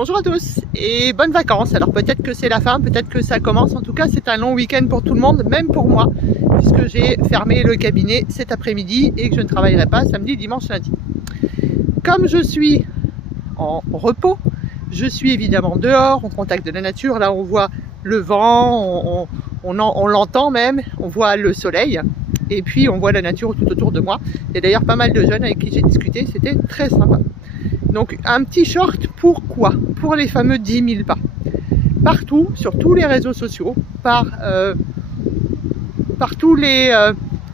Bonjour à tous et bonnes vacances. Alors peut-être que c'est la fin, peut-être que ça commence. En tout cas, c'est un long week-end pour tout le monde, même pour moi, puisque j'ai fermé le cabinet cet après-midi et que je ne travaillerai pas samedi, dimanche, lundi. Comme je suis en repos, je suis évidemment dehors, au contact de la nature. Là, on voit le vent, on l'entend même, on voit le soleil. Et puis on voit la nature tout autour de moi. Il y a d'ailleurs pas mal de jeunes avec qui j'ai discuté, c'était très sympa. Donc un petit short, pourquoi? Pour les fameux 10 000 pas. Partout, sur tous les réseaux sociaux, par tous les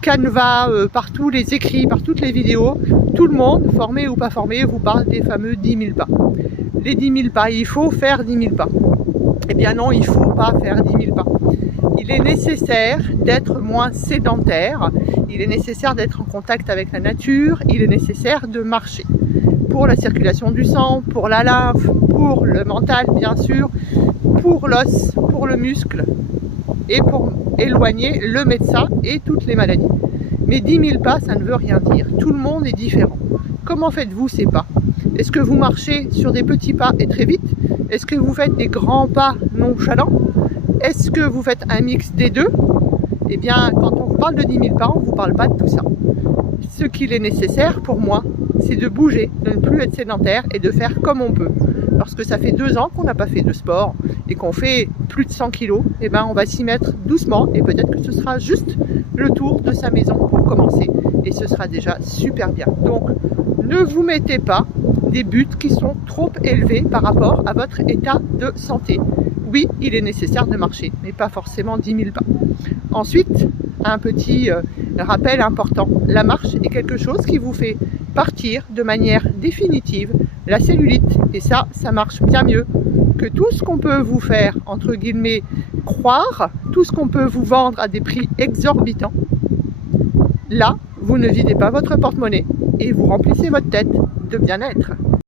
canevas, par tous les écrits, par toutes les vidéos, tout le monde, formé ou pas formé, vous parle des fameux 10 000 pas. Les 10 000 pas, il faut faire 10 000 pas. Eh bien non, il ne faut pas faire 10 000 pas. Il est nécessaire d'être moins sédentaire, il est nécessaire d'être en contact avec la nature, il est nécessaire de marcher. Pour la circulation du sang, pour la lymphe, pour le mental bien sûr, pour l'os, pour le muscle et pour éloigner le médecin et toutes les maladies. Mais 10 000 pas, ça ne veut rien dire. Tout le monde est différent. Comment faites-vous ces pas? Est-ce que vous marchez sur des petits pas et très vite? Est-ce que vous faites des grands pas nonchalants? Est-ce que vous faites un mix des deux? Eh bien, quand on vous parle de 10 000 pas, on ne vous parle pas de tout ça. Ce qu'il est nécessaire pour moi, c'est de bouger, de ne plus être sédentaire et de faire comme on peut. Lorsque ça fait 2 ans qu'on n'a pas fait de sport et qu'on fait plus de 100 kilos, eh ben on va s'y mettre doucement et peut-être que ce sera juste le tour de sa maison pour commencer. Et ce sera déjà super bien. Donc, ne vous mettez pas des buts qui sont trop élevés par rapport à votre état de santé. Oui, il est nécessaire de marcher, mais pas forcément 10 000 pas. Ensuite, un petit rappel important, la marche est quelque chose qui vous fait partir de manière définitive la cellulite. Et ça marche bien mieux que tout ce qu'on peut vous faire, entre guillemets, croire, tout ce qu'on peut vous vendre à des prix exorbitants. Là, vous ne videz pas votre porte-monnaie et vous remplissez votre tête de bien-être.